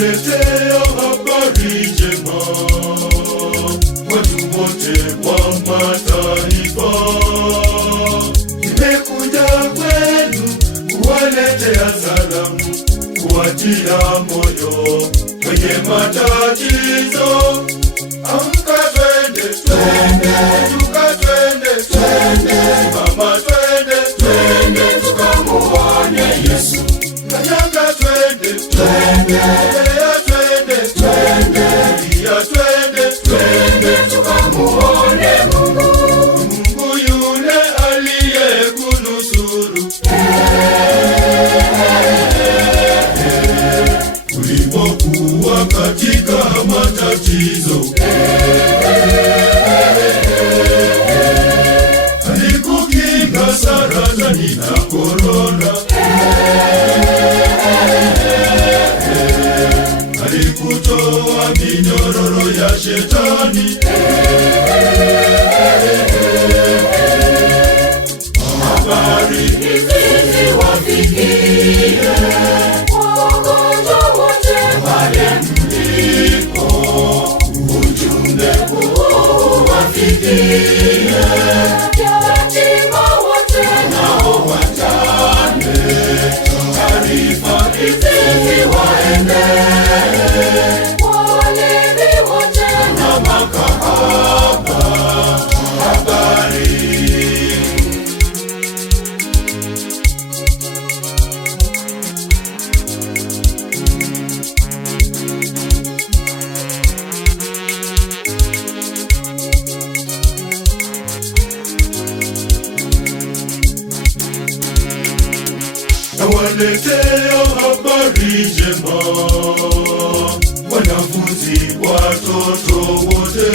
Nawaletea habari njema watu wote wa mataifa. Nimekuja kwenu kuwaletea salamu, kuwatia moyo kwenye matatizo. Amka twende, twende, tuka twende, twende, mama twende, twende tukamuone Yesu. Kanyaga twende, twende, twende, twende, ya twende, twende tukamuone Mungu. Mungu yule aliyekunusuru ulipokuwa katika matatizo. Alikukinga saratani na korona. Alikutoa minyororo ya shetani. Habari hizi ziwafikie wagonjwa wote pale mliko. Ujumbe huu wafikie yatima wote nao wajane. Taarifa hizi ziwaendee walevi wote na makahaba. Habari nawaletea habari njema wanafunzi, watoto wote.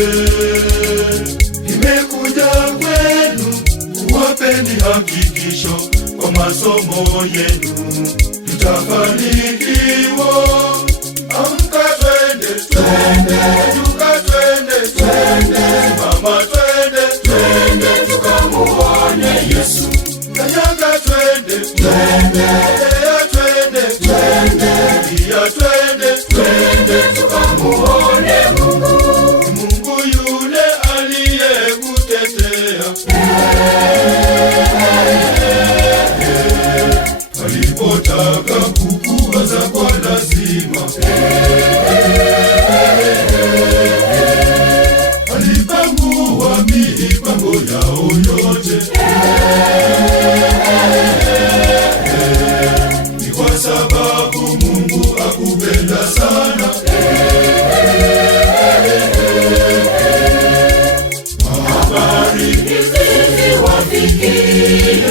Nimekuja kwenu kuwapeni hakikisho kwa masomo yenu tutafanikiwa. Amka twende, twende, tuka twende, twende, mama twende, twende tukamuone Yesu. Kanyaga twende, twende, twende, twende, ya twende, twende tukamuone Mungu. Mungu yule aliyekutetea alipotaka kukuwaza kwa lazima. Alipangua mipango yao yote. Ni kwa sababu Mungu akupenda sana. Habari hizi ziwafikie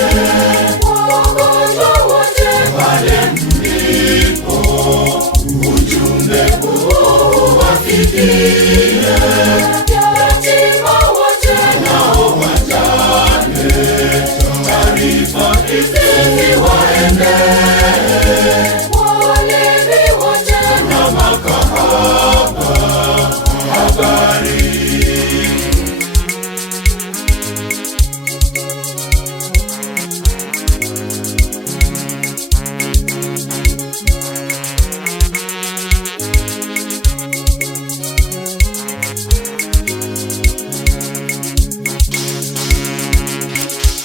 wagonjwa wote pale mliko. Ujumbe huu wafikie yatima wote nao wajane. Taarifa hizi ziwaendee walevi wote na makahaba. Habari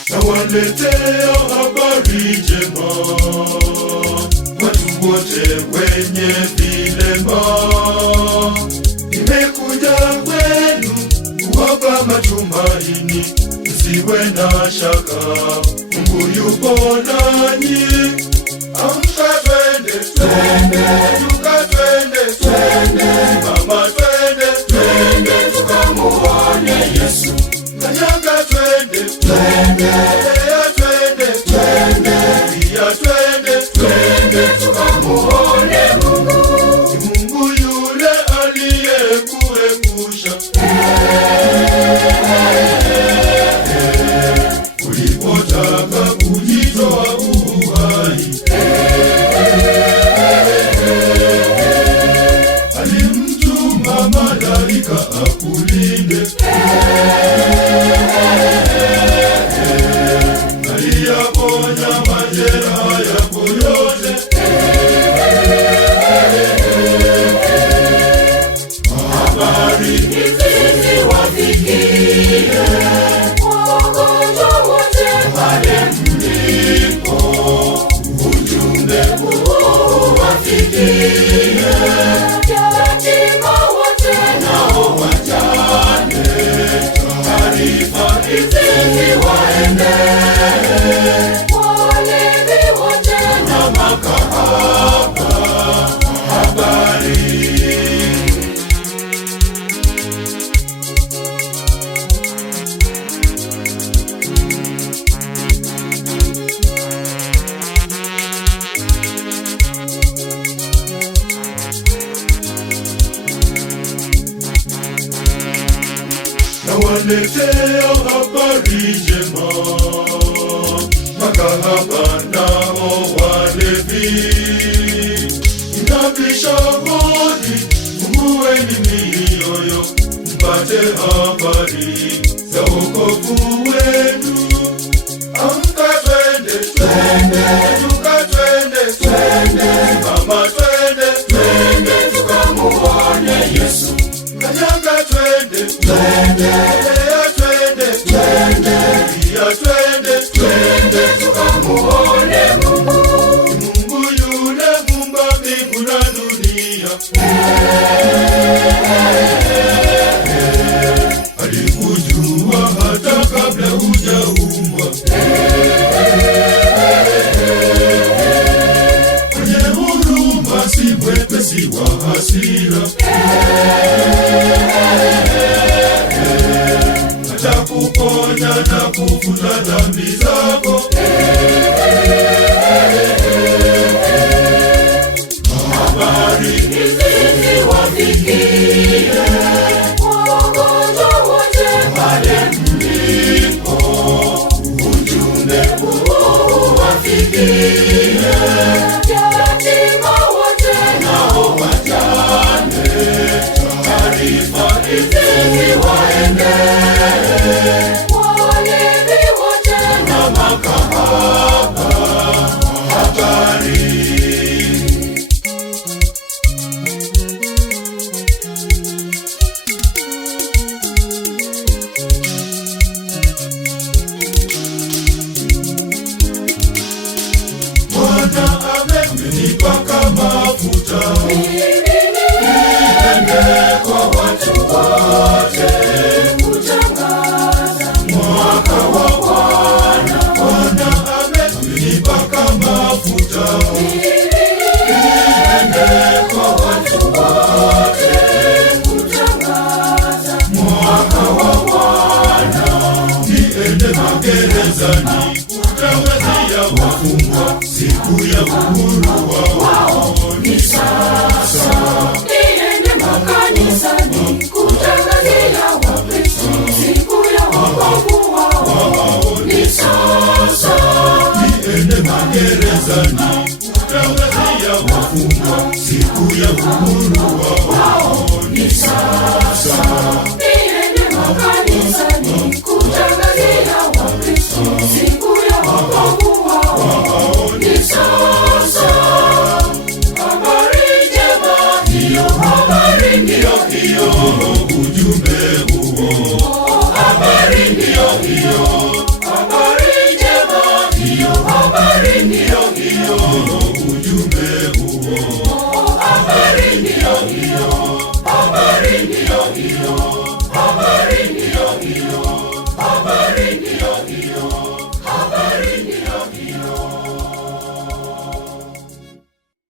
nawaletea habari njema watu wote wenye vilema. Nimekuja kwenu kuwapa matumaini, msiwe na shaka, Mungu yupo nanyi. Amka twende, twende, tuka twende, twende, mama twende, twende tukamuone Yesu. Kanyaga twende, twende, twende, twende, ya twende, twende tukamuone Mungu. Mungu yule aliyekuepusha ulipotaka kujitoa uhai. Alimtuma malaika akulinde. nawaletea habari njema. Makahaba nao walevi, inabisha hodi, fungueni mioyo, mpate habari za wokovu wenu. Amka twende, twende, tuka twende, twende, mama twende, twende, tukamuone Yesu. Kanyaga twende, twende, twende, twende, ya twende, twende, tukamuone Mungu. Mungu yule muumba mbingu na dunia. Alikujua hata kabla hujaumbwa. Mwenye huruma, si mwepesi wa hasira. Atakuponya na kufuta dhambi zako. Habari hizi wafikie wagonjwa wote pale mlipo. Ujumbe huu wafikie yatima wote nao wajane. Taarifa hizi ziwaendee walevi wote na makahaba. Habari Bwana amenipaka mafuta, niende kwa watu wote kutangaza mwaka wa Bwana. Bwana amenipaka mafuta, niende kwa watu wote kutangaza mwaka wa Bwana. Niende magerezani kutangazia wafungwa siku ya uhuru wao. Ni sasa. Niende makanisani kutangazia Wakristo siku ya wokovu wao. Ni sasa. Niende magerezani kutangazia wafungwa siku ya uhuru wao.